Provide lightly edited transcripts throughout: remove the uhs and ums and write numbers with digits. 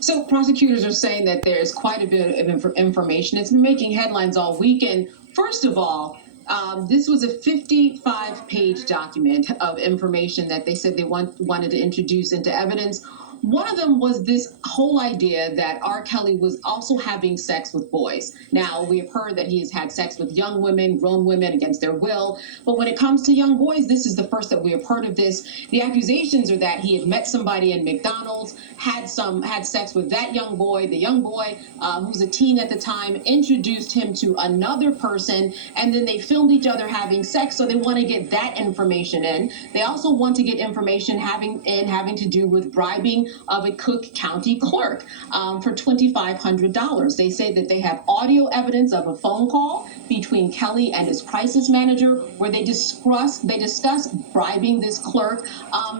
So prosecutors are saying that there's quite a bit of information. It's been making headlines all weekend. First of all, this was a 55-page document of information that they said they wanted to introduce into evidence. One of them was this whole idea that R. Kelly was also having sex with boys. Now, we have heard that he has had sex with young women, grown women against their will. But when it comes to young boys, this is the first that we have heard of this. The accusations are that he had met somebody in McDonald's, had sex with that young boy. The young boy, who was a teen at the time, introduced him to another person, and then they filmed each other having sex. So they want to get that information in. They also want to get information having to do with bribing of a Cook County clerk for $2,500. They say that they have audio evidence of a phone call between Kelly and his crisis manager where they discuss bribing this clerk.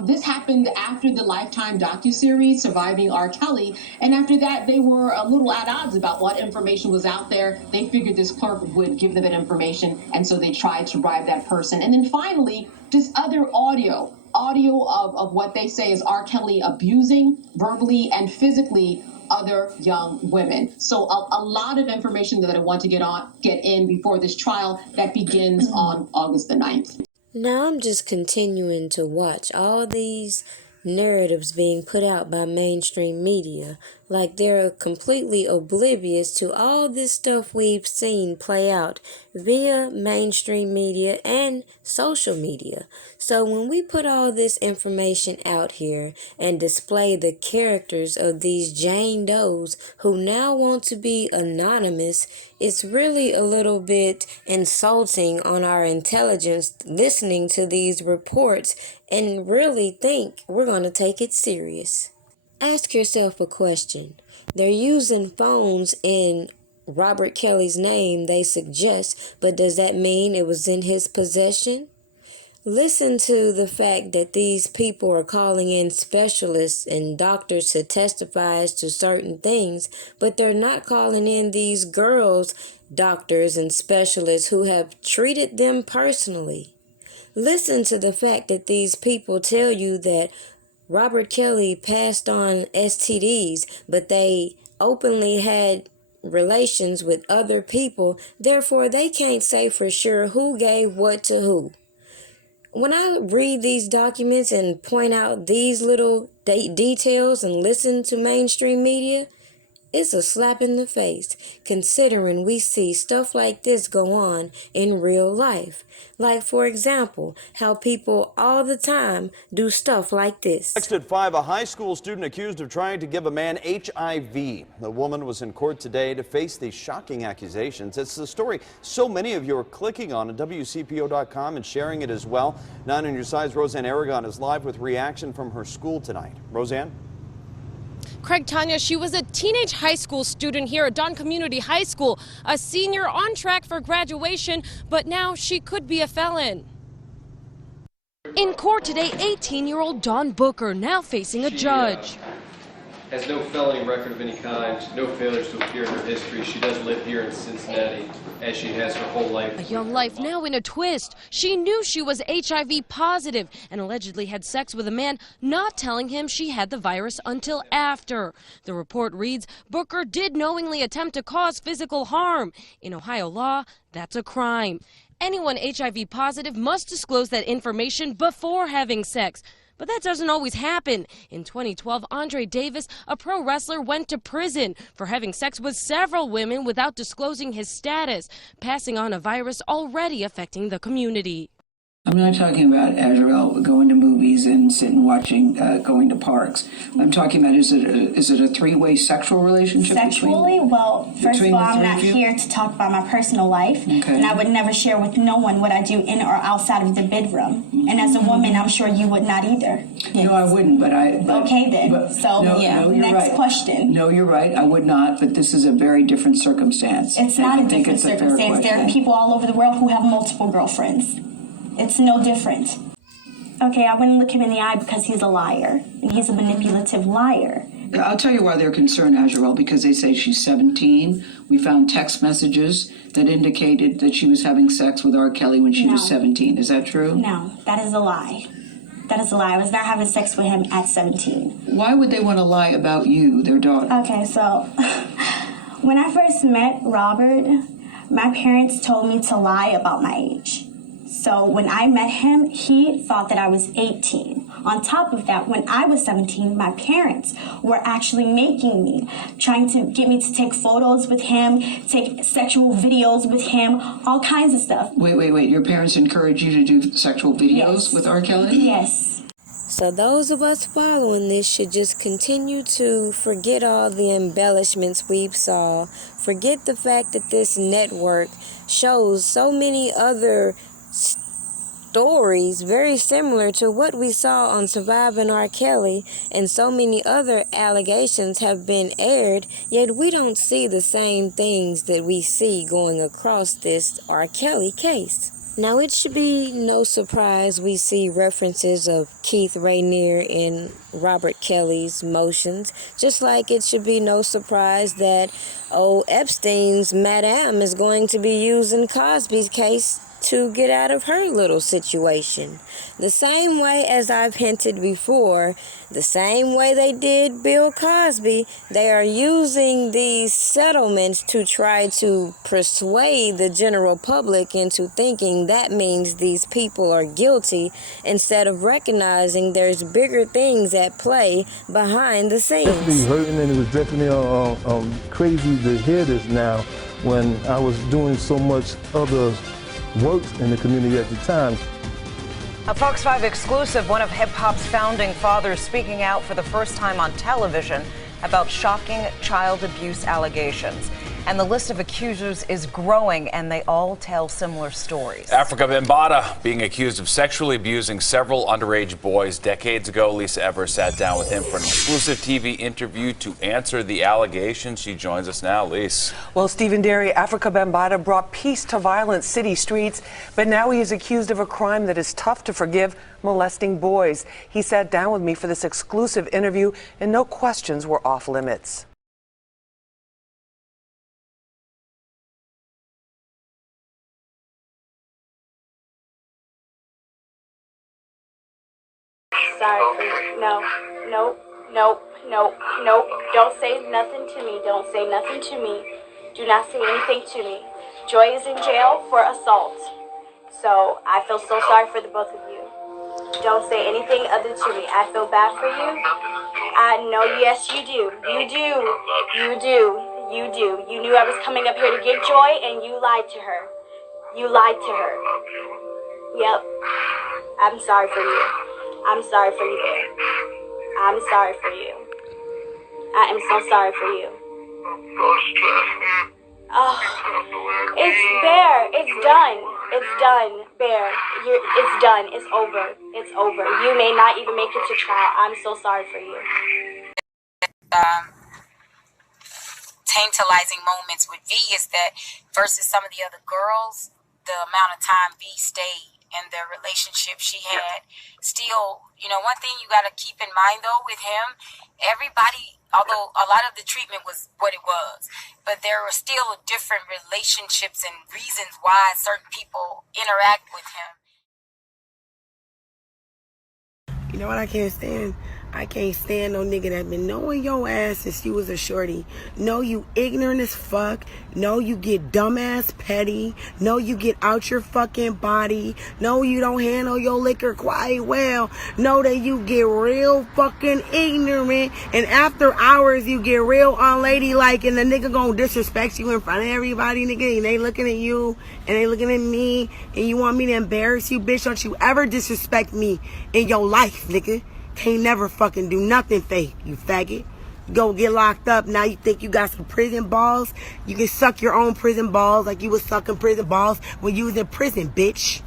This happened after the Lifetime docuseries Surviving R. Kelly, and after that they were a little at odds about what information was out there. They figured this clerk would give them that information, and so they tried to bribe that person. And then finally, just other audio of what they say is R. Kelly abusing verbally and physically other young women. So a lot of information that I want to get in before this trial that begins on August the 9th. Now I'm just continuing to watch all these narratives being put out by mainstream media, like they're completely oblivious to all this stuff we've seen play out via mainstream media and social media. So when we put all this information out here and display the characters of these Jane Does who now want to be anonymous, it's really a little bit insulting on our intelligence listening to these reports and really think we're going to take it serious. Ask yourself a question. They're using phones in Robert Kelly's name, they suggest, but does that mean it was in his possession? Listen to the fact that these people are calling in specialists and doctors to testify as to certain things, but they're not calling in these girls, doctors and specialists who have treated them personally. Listen to the fact that these people tell you that Robert Kelly passed on STDs, but they openly had relations with other people, therefore they can't say for sure who gave what to who. When I read these documents and point out these little details and listen to mainstream media, it's a slap in the face, considering we see stuff like this go on in real life. Like, for example, how people all the time do stuff like this. Next at 5, a high school student accused of trying to give a man HIV. The woman was in court today to face these shocking accusations. It's the story so many of you are clicking on at WCPO.com and sharing it as well. 9 on your side's Roseanne Aragon is live with reaction from her school tonight. Roseanne? Craig, Tanya, she was a teenage high school student here at Dawn Community High School, a senior on track for graduation, but now she could be a felon. In court today, 18-year-old Dawn Booker now facing a judge. Has no felony record of any kind, no failures to appear in her history. She does live here in Cincinnati, as she has her whole life. A young life now in a twist. She knew she was HIV positive and allegedly had sex with a man, not telling him she had the virus until after. The report reads, Booker did knowingly attempt to cause physical harm. In Ohio law, that's a crime. Anyone HIV positive must disclose that information before having sex. But that doesn't always happen. In 2012, Andre Davis, a pro wrestler, went to prison for having sex with several women without disclosing his status, passing on a virus already affecting the community. I'm not talking about Azrael going to movies and sitting watching, going to parks. I'm talking about, is it a three-way sexual relationship? Sexually? Well, first of all, I'm not here to talk about my personal life, and I would never share with no one what I do in or outside of the bedroom. And as a woman, I'm sure you would not either. Yes. No, I wouldn't, but okay then. Next question. No, you're right. I would not, but this is a very different circumstance. It's not a different circumstance. There are people all over the world who have multiple girlfriends. It's no different. Okay, I wouldn't look him in the eye because he's a liar, and he's a manipulative liar. I'll tell you why they're concerned, Azrael, because they say she's 17. We found text messages that indicated that she was having sex with R. Kelly when she was 17. Is that true? No, that is a lie. That is a lie. I was not having sex with him at 17. Why would they want to lie about you, their daughter? Okay, so when I first met Robert, my parents told me to lie about my age. So when I met him, he thought that I was 18. On top of that, when I was 17, my parents were actually making me, trying to get me to take photos with him, take sexual videos with him, all kinds of stuff. Wait. Your parents encouraged you to do sexual videos with R. Kelly? Yes. So those of us following this should just continue to forget all the embellishments we've saw, forget the fact that this network shows so many other stories very similar to what we saw on Surviving R. Kelly, and so many other allegations have been aired, yet we don't see the same things that we see going across this R. Kelly case. Now, it should be no surprise we see references of Keith Rainier in Robert Kelly's motions, just like it should be no surprise that Epstein's Madame is going to be using Cosby's case to get out of her little situation. The same way as I've hinted before, the same way they did Bill Cosby, they are using these settlements to try to persuade the general public into thinking that means these people are guilty, instead of recognizing there's bigger things at play behind the scenes. It's be hurting, and it was driving me crazy to hear this now when I was doing so much other work in the community at the time. A Fox 5 exclusive, one of hip-hop's founding fathers speaking out for the first time on television about shocking child abuse allegations. And the list of accusers is growing, and they all tell similar stories. Africa Bambaataa being accused of sexually abusing several underage boys decades ago. Lisa Evers sat down with him for an exclusive TV interview to answer the allegations. She joins us now. Lisa. Well, Stephen Derry, Africa Bambaataa brought peace to violent city streets, but now he is accused of a crime that is tough to forgive: molesting boys. He sat down with me for this exclusive interview, and no questions were off limits. Sorry for you. No. Don't say nothing to me. Don't say nothing to me. Do not say anything to me. Joy is in jail for assault. So I feel so sorry for the both of you. Don't say anything other to me. I feel bad for you. I know, yes, you do. You knew I was coming up here to get Joy, and you lied to her. Yep. I'm sorry for you. I'm sorry for you, Bear. I'm sorry for you. I am so sorry for you. Oh, it's Bear. It's done. It's done, Bear. It's done. It's over. It's over. You may not even make it to trial. I'm so sorry for you. Tantalizing moments with V is that versus some of the other girls, the amount of time V stayed in the relationship she had. Still, one thing you got to keep in mind though with him, everybody, although a lot of the treatment was what it was, but there were still different relationships and reasons why certain people interact with him. You know what I can't stand? I can't stand no nigga that been knowing your ass since you was a shorty. No, you ignorant as fuck. No, you get dumbass petty. No, you get out your fucking body. No, you don't handle your liquor quite well. No, that you get real fucking ignorant. And after hours, you get real unladylike, and the nigga gonna disrespect you in front of everybody, nigga. And they looking at you, and they looking at me, and you want me to embarrass you, bitch. Don't you ever disrespect me in your life, nigga. Can't never fucking do nothing fake, you faggot. Go get locked up. Now you think you got some prison balls? You can suck your own prison balls like you was sucking prison balls when you was in prison, bitch.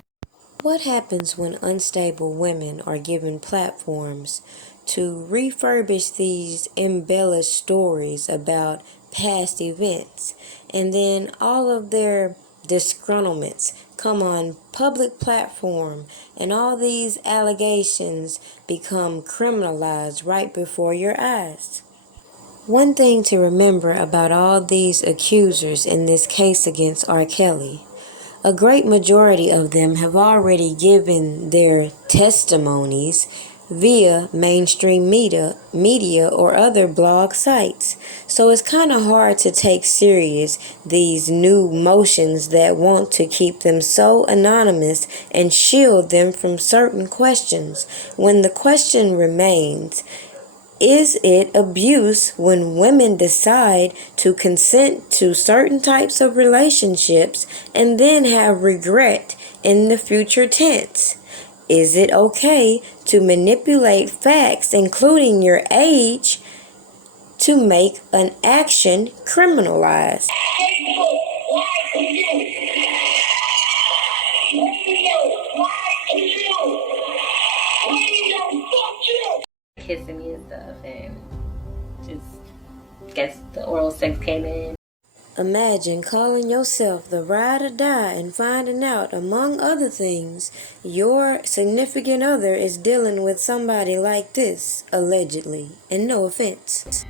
What happens when unstable women are given platforms to refurbish these embellished stories about past events, and then all of their disgruntlements come on public platform, and all these allegations become criminalized right before your eyes? One thing to remember about all these accusers in this case against R. Kelly, A great majority of them have already given their testimonies via mainstream media or other blog sites. So it's kind of hard to take serious these new motions that want to keep them so anonymous and shield them from certain questions, when the question remains, is it abuse when women decide to consent to certain types of relationships and then have regret in the future tense? Is it okay to manipulate facts, including your age, to make an action criminalized? Kissing me and stuff, and just guess the oral sex came in. Imagine calling yourself the ride or die and finding out, among other things, your significant other is dealing with somebody like this, allegedly, and no offense.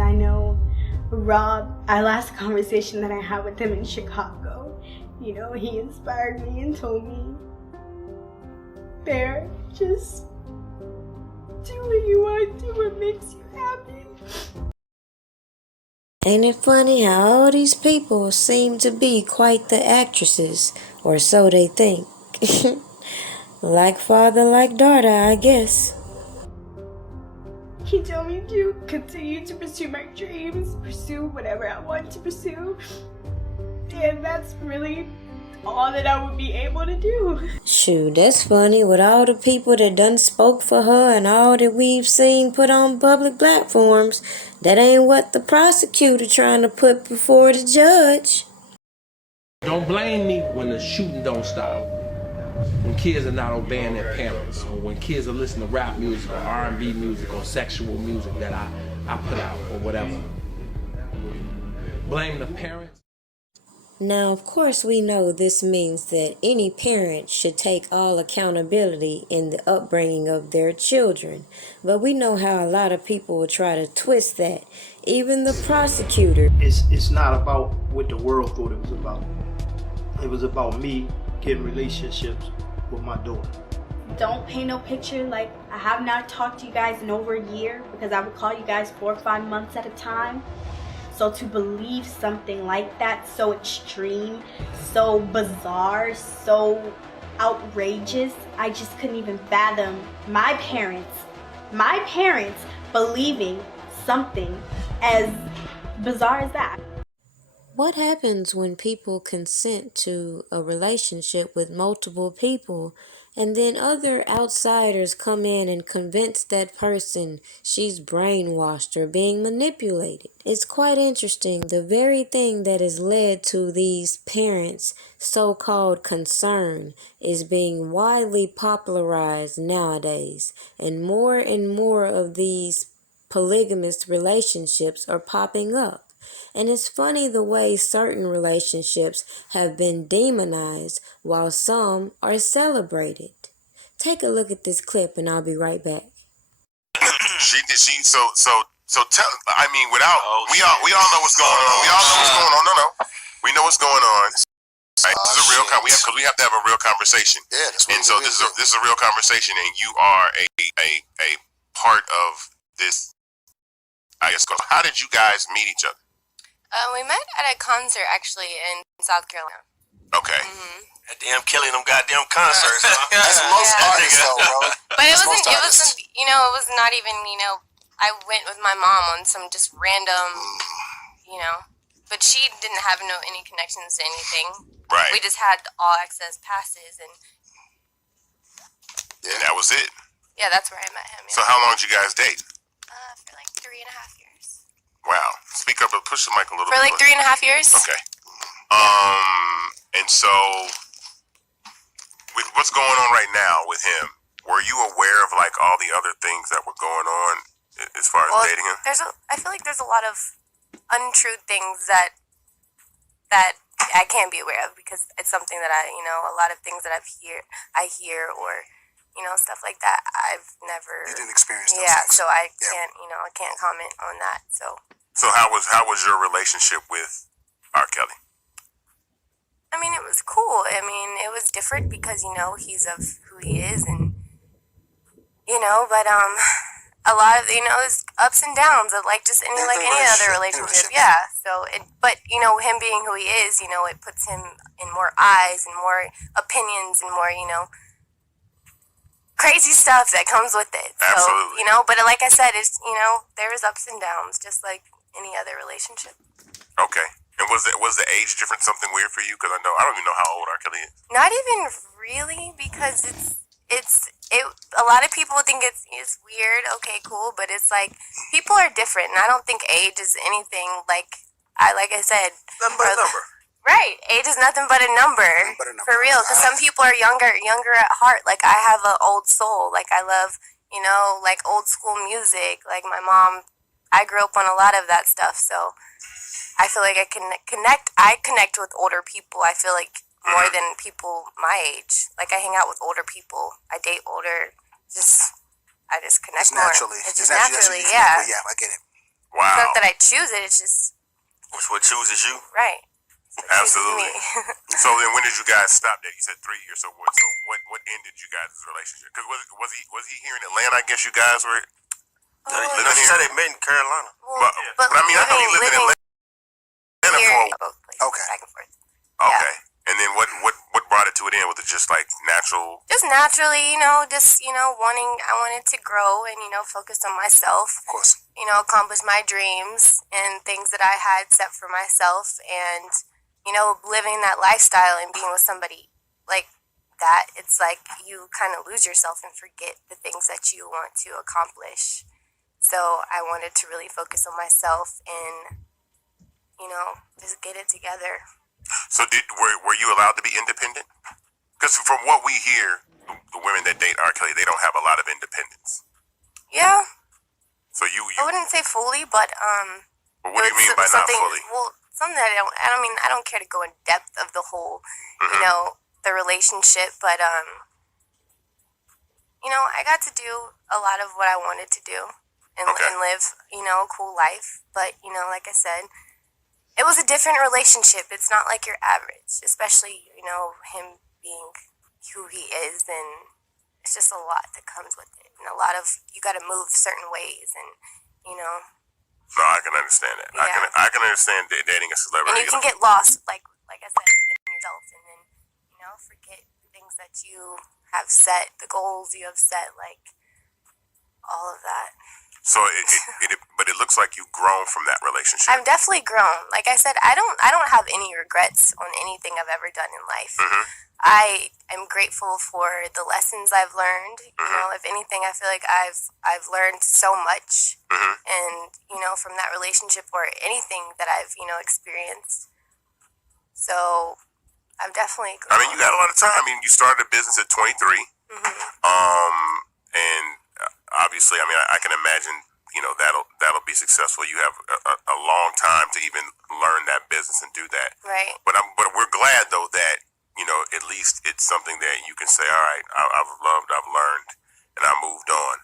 I know Rob, our last conversation that I had with him in Chicago, he inspired me and told me, Bear, just do what you want to do, what makes you happy. Ain't it funny how all these people seem to be quite the actresses, or so they think. Like father, like daughter, I guess. He told me to continue to pursue my dreams, pursue whatever I want to pursue, and that's really all that I would be able to do. Shoot, that's funny, with all the people that done spoke for her and all that we've seen put on public platforms. That ain't what the prosecutor trying to put before the judge. Don't blame me when the shooting don't stop, when kids are not obeying their parents, or when kids are listening to rap music or R&B music or sexual music that I put out or whatever. Blame the parents. Now, of course, we know this means that any parent should take all accountability in the upbringing of their children. But we know how a lot of people will try to twist that. Even the prosecutor. It's not about what the world thought it was about. It was about me getting relationships with my daughter. Don't paint no picture. Like, I have not talked to you guys in over a year because I would call you guys 4 or 5 months at a time. So to believe something like that, so extreme, so bizarre, so outrageous, I just couldn't even fathom my parents believing something as bizarre as that. What happens when people consent to a relationship with multiple people and then other outsiders come in and convince that person she's brainwashed or being manipulated? It's quite interesting. The very thing that has led to these parents' so-called concern is being widely popularized nowadays, and more of these polygamous relationships are popping up. And it's funny the way certain relationships have been demonized while some are celebrated. Take a look at this clip and I'll be right back. So tell, I mean, without, we all know what's going on. We all know what's going on. No. We know what's going on. Right? This is a real, because we have to have a real conversation. Yeah, that's what. And so this is a real conversation, and you are a part of this, I guess. How did you guys meet each other? We met at a concert actually in South Carolina. Okay. Damn, killing them goddamn concerts. That's most artists, though, bro. But it wasn't, it was not even, I went with my mom on some just random, but she didn't have any connections to anything. Right. We just had all access passes and that was it. Yeah, that's where I met him. Yeah. So how long did you guys date? For like 3.5 years. Wow. Speak up, but push the mic a little bit. For like 3.5 years. Okay. And so, with what's going on right now with him, were you aware of like all the other things that were going on as far as dating him? I feel like there's a lot of untrue things that I can't be aware of because it's something that a lot of things that I hear or stuff like that I've never. You didn't experience those things. So I can't I can't comment on that. So how was your relationship with R. Kelly? I mean, it was cool. I mean, it was different because, you know, he's of who he is and, you know, but, a lot of, you know, it's ups and downs of like just any other relationship. Yeah. So but you know, him being who he is, you know, it puts him in more eyes and more opinions and more, you know, crazy stuff that comes with it. So, Absolutely. you know, but like I said, it's, you know, there's ups and downs just like any other relationship. Okay. And was the age difference something weird for you? Because I don't even know how old R. Kelly is. Not even really, because a lot of people think it's weird. Okay, cool, but it's like people are different, and I don't think age is anything like I said. Nothing but a number. Right, age is nothing but a number. For real. Because some people are younger at heart. Like I have an old soul. Like I love, you know, like old school music. Like my mom, I grew up on a lot of that stuff. So I feel like I can connect. I connect with older people. I feel like more than people my age. Like I hang out with older people. I date older. I just connect more. It's just naturally, yeah. Yeah, I get it. Wow. It's not that I choose it. It's just What chooses you? right. Absolutely. So then, when did you guys stop that? You said 3 years. So what ended you guys' relationship? Because was he here in Atlanta? I guess you guys were living She here. said they met in Carolina. But I mean, I know he lived in Atlanta for. Okay. Back and forth. Okay. And then what brought it to an end? Was it just like natural? Just naturally, you know, I wanted to grow and, you know, focus on myself. Of course. You know, accomplish my dreams and things that I had set for myself, and, you know, living that lifestyle and being with somebody like that, it's like you kind of lose yourself and forget the things that you want to accomplish. So I wanted to really focus on myself and, you know, just get it together. So were you allowed to be independent? Because from what we hear, the women that date R. Kelly, they don't have a lot of independence. Yeah. So you I wouldn't say fully, but Well, what do you mean by not fully? Well, something that I don't care to go in depth of the whole, you know, the relationship, but you know, I got to do a lot of what I wanted to do and live, you know, a cool life. But, you know, like I said, it was a different relationship. It's not like your average, especially, you know, him being who he is, and it's just a lot that comes with it. And a lot of, you got to move certain ways, and, you know. No, I can understand that. Yeah. I can understand dating a celebrity. And you can get lost, like I said, in yourself, and then, you know, forget the things that you have set, the goals you have set, like all of that. So but it looks like you've grown from that relationship. I've definitely grown. Like I said, I don't have any regrets on anything I've ever done in life. I am grateful for the lessons I've learned. You know, if anything, I feel like I've learned so much, and, you know, from that relationship or anything that I've, you know, experienced. So I've definitely grown. I mean, you got a lot of time. I mean, you started a business at 23. And obviously, I mean, I can imagine, you know, that'll be successful. You have a long time to even learn that business and do that. Right. But we're glad though that, you know, at least it's something that you can say, all right, I've loved, I've learned, and I moved on.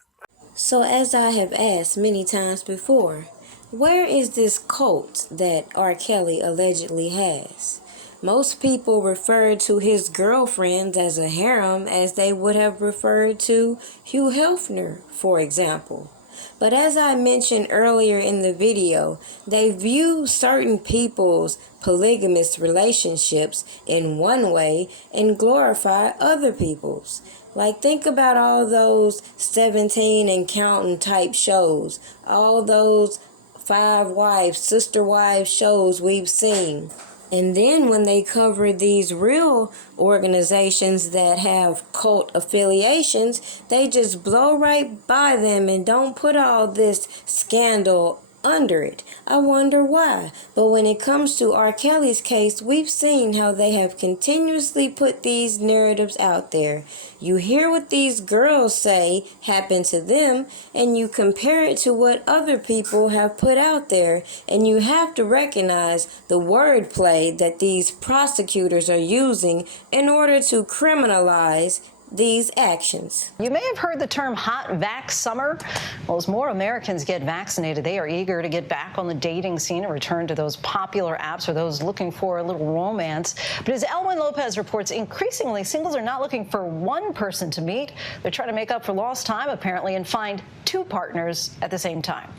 So as I have asked many times before, where is this cult that R. Kelly allegedly has? Most people refer to his girlfriends as a harem as they would have referred to Hugh Hefner, for example. But as I mentioned earlier in the video, they view certain people's polygamous relationships in one way and glorify other people's. Like, think about all those 17 and counting type shows, all those 5 wives, sister wives shows we've seen. And then when they cover these real organizations that have cult affiliations, they just blow right by them and don't put all this scandal under it. I wonder why. But when it comes to R. Kelly's case, we've seen how they have continuously put these narratives out there. You hear what these girls say happened to them, and you compare it to what other people have put out there, and you have to recognize the wordplay that these prosecutors are using in order to criminalize these actions. You may have heard the term hot vax summer. Well, as more Americans get vaccinated, they are eager to get back on the dating scene and return to those popular apps for those looking for a little romance. But as Elwin Lopez reports, increasingly singles are not looking for one person to meet. They're trying to make up for lost time, apparently, and find two partners at the same time.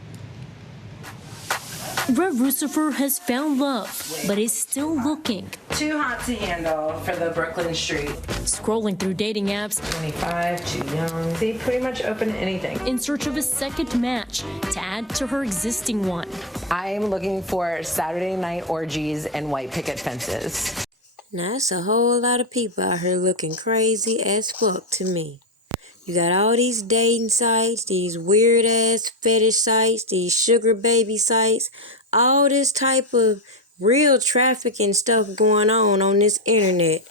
Rev Lucifer has found love, but is still looking. Too hot to handle for the Brooklyn street. Scrolling through dating apps. 25, too young. They pretty much open to anything. In search of a second match to add to her existing one. I'm looking for Saturday night orgies and white picket fences. Now, that's a whole lot of people out here looking crazy as fuck to me. You got all these dating sites, these weird-ass fetish sites, these sugar baby sites, all this type of real trafficking stuff going on this internet.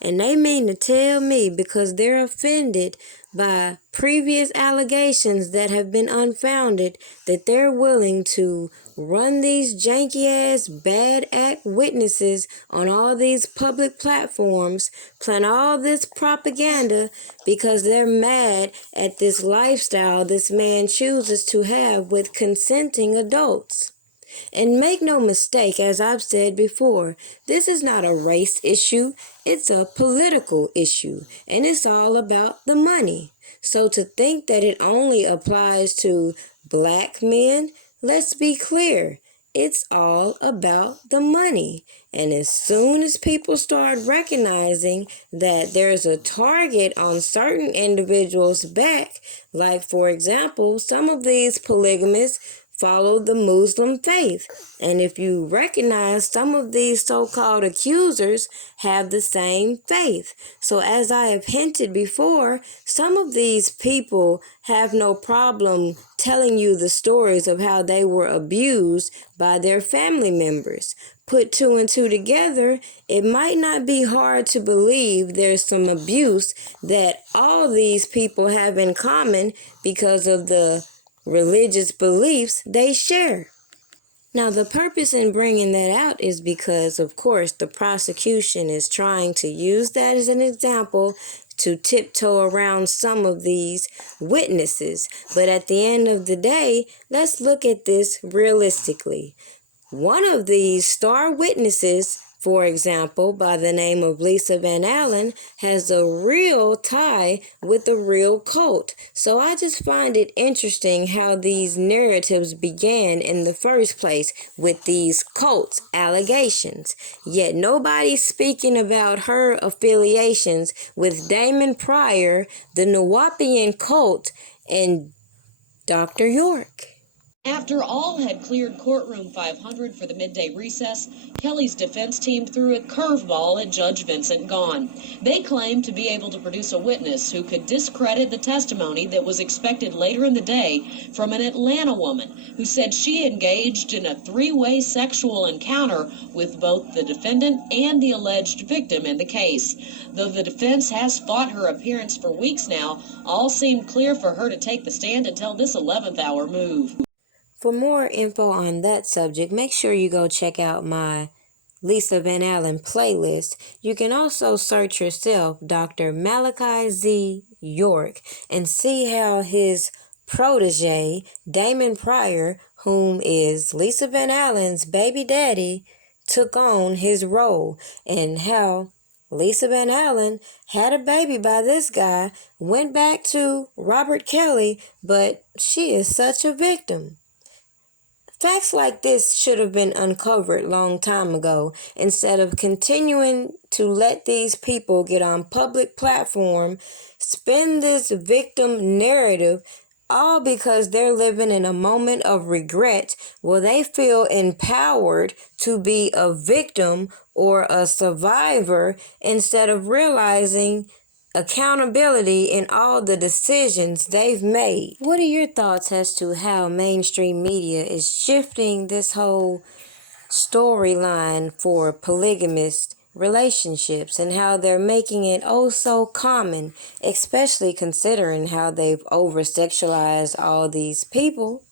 And they mean to tell me, because they're offended by previous allegations that have been unfounded, that they're willing to run these janky-ass bad act witnesses on all these public platforms, plan all this propaganda because they're mad at this lifestyle this man chooses to have with consenting adults. And make no mistake, as I've said before, this is not a race issue, it's a political issue, and it's all about the money. So to think that it only applies to black men, let's be clear, it's all about the money. And as soon as people start recognizing that there's a target on certain individuals' back, like for example, some of these polygamists follow the Muslim faith. And if you recognize, some of these so-called accusers have the same faith. So as I have hinted before, some of these people have no problem telling you the stories of how they were abused by their family members. Put two and two together, it might not be hard to believe there's some abuse that all these people have in common because of the religious beliefs they share. Now, the purpose in bringing that out is because, of course, the prosecution is trying to use that as an example to tiptoe around some of these witnesses. But at the end of the day, let's look at this realistically. One of these star witnesses, for example, by the name of Lisa Van Allen, has a real tie with the real cult. So I just find it interesting how these narratives began in the first place with these cult allegations. Yet nobody's speaking about her affiliations with Damon Pryor, the Nuwaubian cult, and Dr. York. After all had cleared courtroom 500 for the midday recess, Kelly's defense team threw a curveball at Judge Vincent Gahn. They claimed to be able to produce a witness who could discredit the testimony that was expected later in the day from an Atlanta woman who said she engaged in a three-way sexual encounter with both the defendant and the alleged victim in the case. Though the defense has fought her appearance for weeks now, all seemed clear for her to take the stand until this 11th hour move. For more info on that subject, make sure you go check out my Lisa Van Allen playlist. You can also search yourself Dr. Malachi Z. York and see how his protege, Damon Pryor, whom is Lisa Van Allen's baby daddy, took on his role, and how Lisa Van Allen had a baby by this guy, went back to Robert Kelly, but she is such a victim. Facts like this should have been uncovered long time ago, instead of continuing to let these people get on public platform, spin this victim narrative, all because they're living in a moment of regret where they feel empowered to be a victim or a survivor instead of realizing accountability in all the decisions they've made. What are your thoughts as to how mainstream media is shifting this whole storyline for polygamist relationships and how they're making it oh so common, especially considering how they've over-sexualized all these people?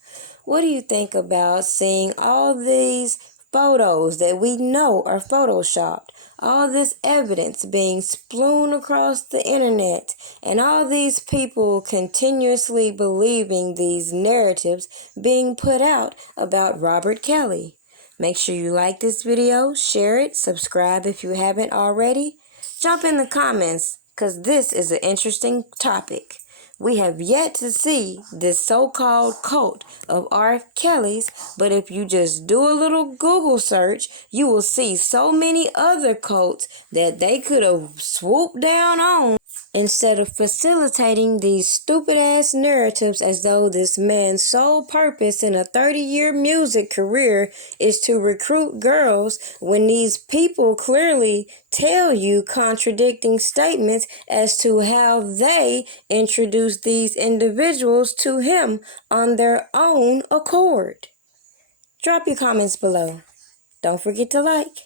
What do you think about seeing all these photos that we know are photoshopped, all this evidence being strewn across the internet, and all these people continuously believing these narratives being put out about Robert Kelly. Make sure you like this video, share it, subscribe if you haven't already. Jump in the comments, because this is an interesting topic. We have yet to see this so-called cult of R. Kelly's, but if you just do a little Google search, you will see so many other cults that they could have swooped down on instead of facilitating these stupid-ass narratives as though this man's sole purpose in a 30-year music career is to recruit girls, when these people clearly tell you contradicting statements as to how they introduce these individuals to him on their own accord. Drop your comments below. Don't forget to like.